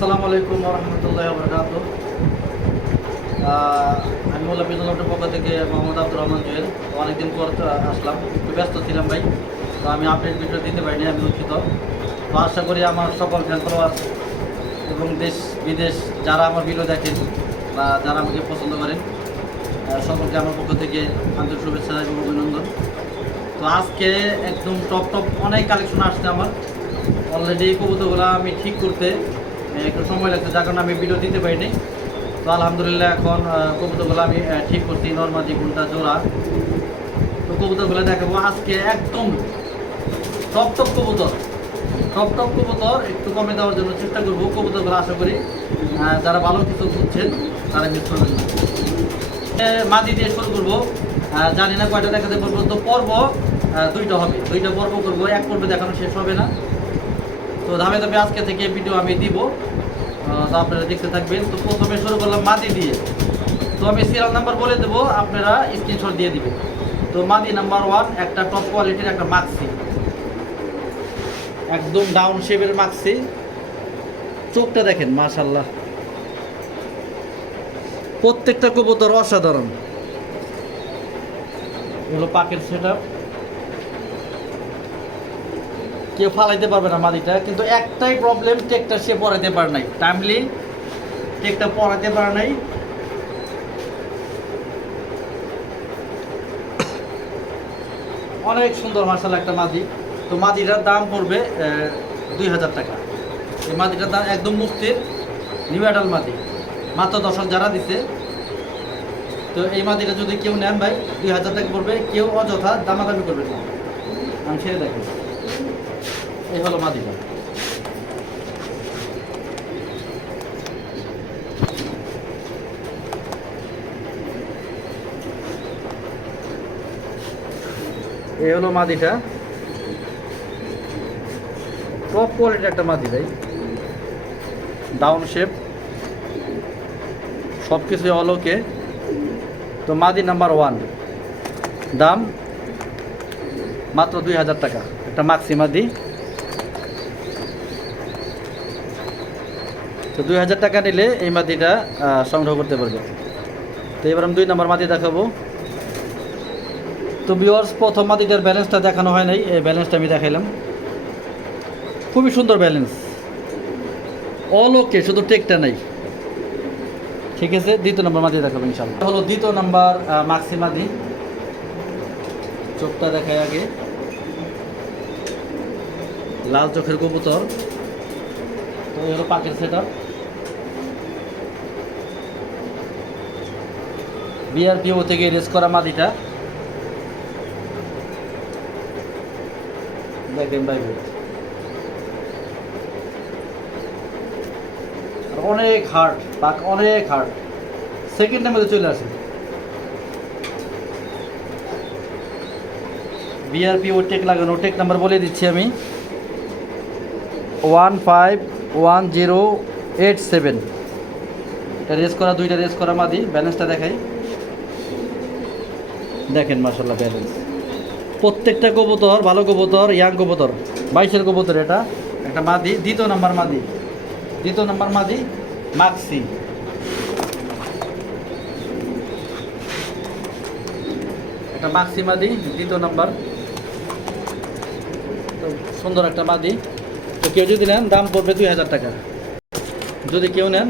আসসালামু আলাইকুম রহমতুল্লাহ বরকাত আমি মোল্লা বিদুল্লাহর পক্ষ থেকে মোহাম্মদ আব্দুর রহমান জুয়েল। অনেকদিন পর আসলাম। একটু ব্যস্ত ছিলাম ভাই। তো আমি আপডেট ভিডিও দিতে পারিনি, আমি দুঃখিত। তো আশা করি আমার সকল ফ্যান ফলোয়ার এবং দেশ, বিদেশ, যারা আমার ভিডিও দেখেন বা যারা আমাকে পছন্দ করেন সকলকে আমার পক্ষ থেকে আন্তরিক শুভেচ্ছা এবং অভিনন্দন। তো আজকে একদম টপ টপ অনেক কালেকশন আসছে আমার। অলরেডি কবুতরগুলো আমি ঠিক করতে একটু সময় লাগছে, যার কারণে আমি ভিডিও দিতে পারিনি। তো আলহামদুলিল্লাহ এখন কবুতরগুলো আমি ঠিক করছি, নর্মাদি কোনটা জোড়া। তো কবুতরগুলো দেখাবো। আজকে একদম টপ টপ কবুতর। টপ টপ কবুতর, একটু কমে দেওয়ার জন্য চেষ্টা করব কবুতরগুলো, আশা করি যারা ভালো কিছু বুঝছেন তারা মিস করবেন মাদি দিয়ে শুরু করব। জানি না কয়টা দেখাতে পারব, তো পর্ব দুইটা হবে। দুইটা পর্ব করব, এক পর্বে দেখানো শেষ হবে না। তো ধাপে ধাপে আজকে থেকে ভিডিও আমি দিব। তো আপনারা দেখতে থাকবেন। তো প্রথমে শুরু করলাম মাদি দিয়ে। তো আমি সিরিয়াল নাম্বার বলে দেবো, আপনারা স্ক্রিনশট দিয়ে দিবেন। তো মাদি নাম্বার ওয়ান একটা টপ কোয়ালিটির একটা মাক্সি একদম ডাউন শেপের মাক্সি চোখটা দেখেন মাশাল্লাহ প্রত্যেকটা কবুতর অসাধারণ। এগুলো পাকের সেট কেউ ফালাইতে পারবে না মাদিটা কিন্তু একটাই প্রবলেম টেকটা সে পড়াইতে পারে নাই। টাইমলি টেকটা পড়াইতে পারে নাই। অনেক সুন্দর মার্শাল একটা মাদি তো মাদিটার দাম পড়বে দুই হাজার টাকা। এই মাদিটার দাম একদম মুক্তির নিউ মাদি মাত্র দশ হাজার যারা দিছে। তো এই মাদিটা যদি কেউ নেন ভাই, দুই হাজার টাকা পড়বে, কেউ অযথা দামাদামি করবে না। আমি ছেড়ে দেখি এই হলো মাদিটা এই হলো মাদিটা। টপ কোয়ালিটির একটা মাদি ভাই। ডাউন শেপ সব কিছু অলোকে তো মাদি নাম্বার ওয়ান দাম মাত্র দুই হাজার টাকা। একটা মাক্সি মাদি। তো দুই হাজার টাকা নিলে এই আহ, সংগ্রহ করতে পারবে। তো এবার আমি দুই নম্বর মাদি দেখাবো। তো ভিওয়ার্স প্রথম মাদিটার ব্যালেন্সটা দেখানো হয় নাই এই ব্যালেন্সটা আমি দেখাইলাম। খুবই সুন্দর ব্যালেন্স অল ওকে শুধু টেকটা নাই। ঠিক আছে দ্বিতীয় নম্বর মাদি দেখাবো ইনশাল্লাহ হলো দ্বিতীয় নাম্বার মাক্সি মাদি চোখটা দেখায় আগে। লাল চোখের কবুতর। তো এই হলো সেট আপ বিআরপিও থেকে রেস করা মাদিটা দেখেন ভাই অনেক হার্ড পাক অনেক হার্ড সেকেন্ডের মধ্যে চলে আসে। বিআরপি ও টেক লাগানো টেক নাম্বার বলে দিচ্ছি আমি। One five one zero eight seven এটা রেস করা, দুইটা রেস করা মাদি ব্যালেন্সটা দেখাই। দেখেন মাসাল্লাহ ব্যালেন্স প্রত্যেকটা কবুতর, ভালো কবুতর ইয়াং কবুতর, বাইশের কবুতর এটা। একটা মাদি, দ্বিতীয় নাম্বার মাদি। দ্বিতীয় নাম্বার মাদি মাক্সি একটা মাক্সি মাদি, দ্বিতীয় নাম্বার। সুন্দর একটা মাদি। কেউ যদি নেন, দাম পড়বে দুই হাজার টাকা। যদি কেউ নেন,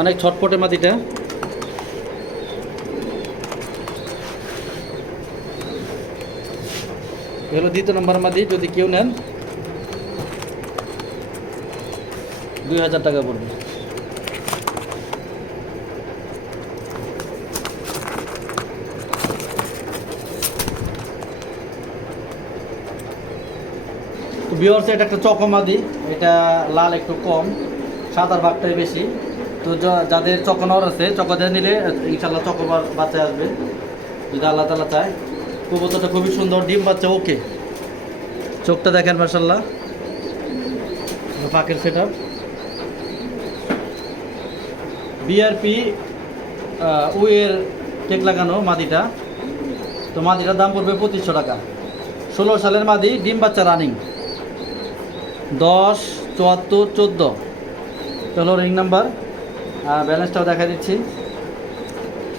অনেক ছটপটে মাদিটা এ হলো দ্বিতীয় নম্বর মাদি যদি কেউ নেন, দুই হাজার টাকা পড়বে। বিওর্স এটা একটা চকমাদি, এটা লাল একটু কম, সাদার ভাগটাই বেশি। তো যাদের চকনর আছে চকদের নিলে ইনশাল্লাহ চকবার বাচ্চা আসবে, যদি আল্লাহ তালা চায়। কবুতরটা খুবই সুন্দর, ডিম বাচ্চা, ওকে। চোখটা দেখেন মার্শাল্লাহ পাকের সেট আপ বিআরপি উয়ের টেক লাগানো মাদিটা। তো মাদিটার দাম পড়বে পঁচিশশো টাকা। ষোলো সালের মাদি, ডিম বাচ্চা রানিং দশ, চুয়াত্তর, চোদ্দ। হলো রিং নাম্বার আর ব্যালেন্সটাও দেখা দিচ্ছি।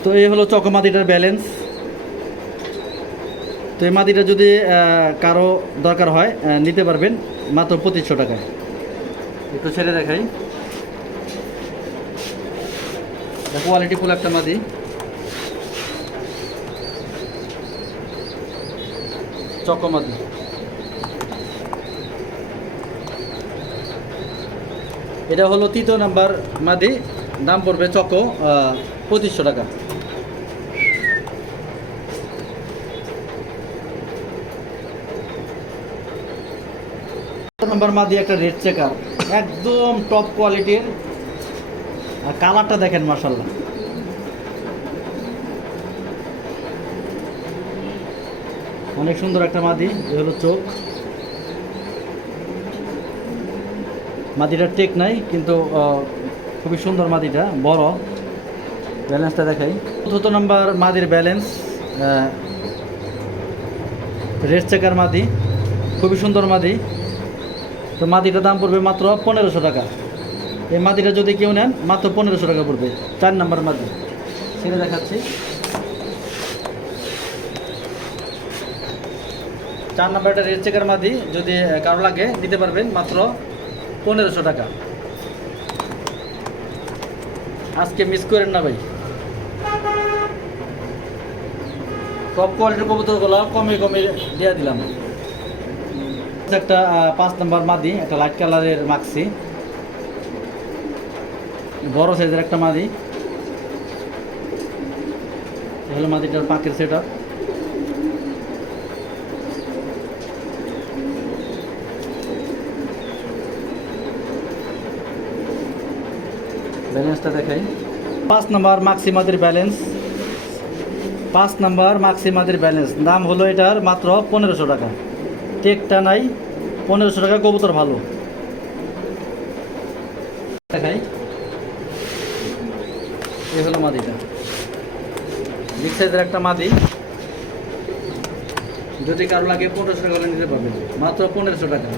তো এই হলো চকমাদিটার ব্যালেন্স তো এই মাদিটা যদি কারও দরকার হয় নিতে পারবেন, মাত্র পঁচিশশো টাকায় একটু ছেড়ে দেখাই। কোয়ালিটি ফুল একটা মাদি। চকমাদি। এটা হলো তৃতীয় নাম্বার মাদি। দাম পড়বে চকো পঁচিশশো টাকা। নাম্বার মাদি একটা রেড চেকার একদম টপ কোয়ালিটির কালারটা দেখেন মার্শাল্লাহ অনেক সুন্দর একটা মাদি, এ হলো চোখ। মাদিটার টেক নাই, কিন্তু খুবই সুন্দর মাদিটা বড়। ব্যালেন্সটা দেখাই। চতুর্থ নম্বর মাদির ব্যালেন্স রেড চেকার মাদি খুবই সুন্দর মাদি তো মাদিটার দাম পড়বে মাত্র পনেরোশো টাকা। এই মাদিটা যদি কেউ নেন, মাত্র পনেরোশো টাকা পড়বে, চার নাম্বার মাদি সেটা দেখাচ্ছি। চার নাম্বারটা রেড চেকার মাদি যদি কারও লাগে দিতে পারবেন, মাত্র পনেরোশো টাকা। আজকে মিস করেন না ভাই। টপ কোয়ালিটির কবুতরগুলো কমে কমে দিয়ে দিলাম। একটা পাঁচ নাম্বার মাদি, একটা লাইট কালারের মাক্সি বড় সাইজের একটা মাদি। হলো মাদিটার পাকের সেট ব্যালেন্সটা দেখাই। পাঁচ নাম্বার মাক্সিমাদের ব্যালেন্স। পাঁচ নাম্বার মাক্সিমাদের ব্যালেন্স। দাম হলো এটার মাত্র পনেরোশো টাকা। টেকটা নাই, পনেরোশো টাকা কবুতর ভালো। দেখাই। এই হলো মাদিটা। একটা মাদি। যদি কারও লাগে পনেরোশো টাকা নিতে পারবেন। মাত্র পনেরোশো টাকা।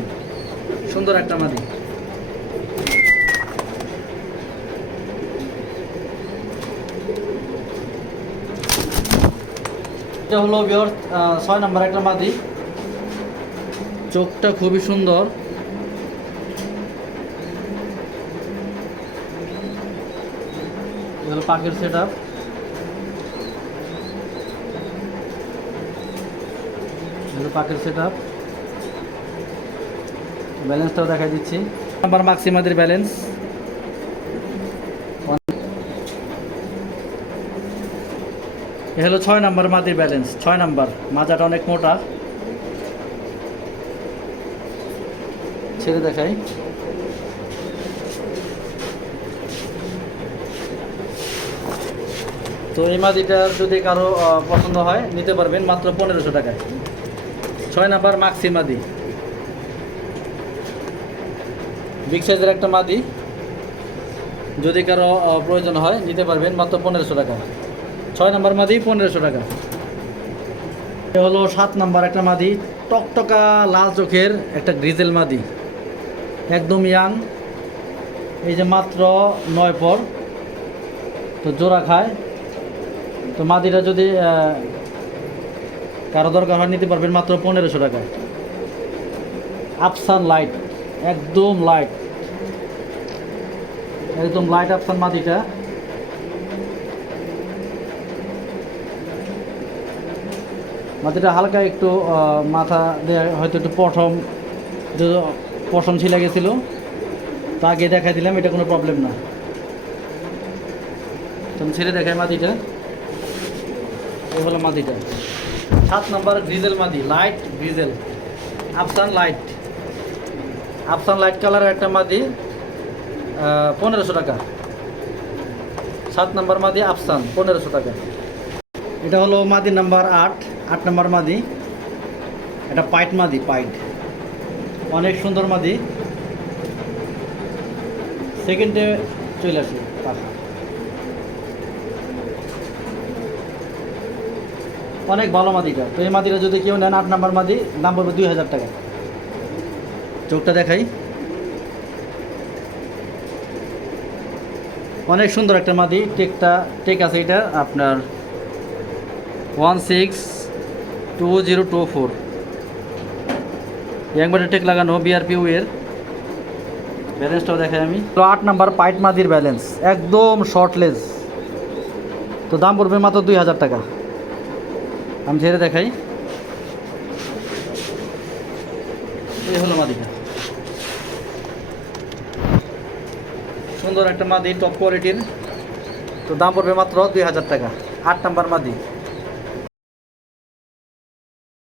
সুন্দর একটা মাদি। এটা হলো বিয়র ছয় নাম্বার একটা মাদি। চোখটা খুবই সুন্দর। পাখির সেট আপ পাখির সেট আপ ব্যালেন্সটাও দেখা দিচ্ছি। নাম্বার মাক্সিমাদের ব্যালেন্স হলো ছয় নাম্বার মাদির ব্যালেন্স ছয় নাম্বার। মাজাটা অনেক মোটা। ছেড়ে দেখাই। তো এই মাদিটার যদি কারও পছন্দ হয়, নিতে পারবেন মাত্র পনেরোশো টাকায়। ছয় নাম্বার মাক্সি মাদি। বিগ সাইজের একটা মাদি। যদি কারও প্রয়োজন হয়, নিতে পারবেন মাত্র পনেরোশো টাকা ছয় নাম্বার মাদি, পনেরোশো টাকা। এ হলো সাত নাম্বার একটা মাদি, টকটকা লাল চোখের একটা গ্রিজেল মাদি। একদম ইয়াং, এই যে মাত্র নয় পর, তো জোড়া খায়। তো মাদিটা যদি কারও দরকার হয় নিতে পারবেন মাত্র পনেরোশো টাকায়। আফসান লাইট, একদম লাইট। একদম লাইট আফসান মাদিটা। মাটিটা হালকা একটু মাথা দিয়ে হয়তো একটু পশম পশম ছিলে গেছিল, তো আগে দেখাই দিলাম, এটা কোনো প্রবলেম না। তো আমি ছেড়ে দেখাই মাটিটা। এই হলো মাটিটা। সাত নম্বর গ্রিজেল মাদি লাইট গ্রিজেল আফসান লাইট আফসান লাইট কালারের একটা মাদি পনেরোশো টাকা। সাত নম্বর মাদি আফসান পনেরোশো টাকা। এটা হলো মাদি নাম্বার আট। আট নম্বর মাদি। এটা পাইট মাদি, পাইট। অনেক সুন্দর মাদি। সেকেন্ডে চলে আসে অনেক ভালো মাদিটা। তো এই মাদিটা যদি কেউ নেন, আট নাম্বার মাদি, দাম পড়বে দুই হাজার টাকা। চোখটা দেখাই। অনেক সুন্দর একটা মাদি। টেকটা টেক আছে এটা, আপনার one six two zero two four একবারে টেক লাগানো বিআরপি এর। ব্যালেন্সটাও দেখাই আমি। তো আট নাম্বার পাইট মাদির ব্যালেন্স একদম শর্টলেস তো দাম পড়বে মাত্র দুই হাজার টাকা। আমি ঝেড়ে দেখাই। এই হলো মাদিটা। সুন্দর একটা মাদি টপ কোয়ালিটির তো দাম পড়বে মাত্র দুই হাজার টাকা। আট নাম্বার মাদি।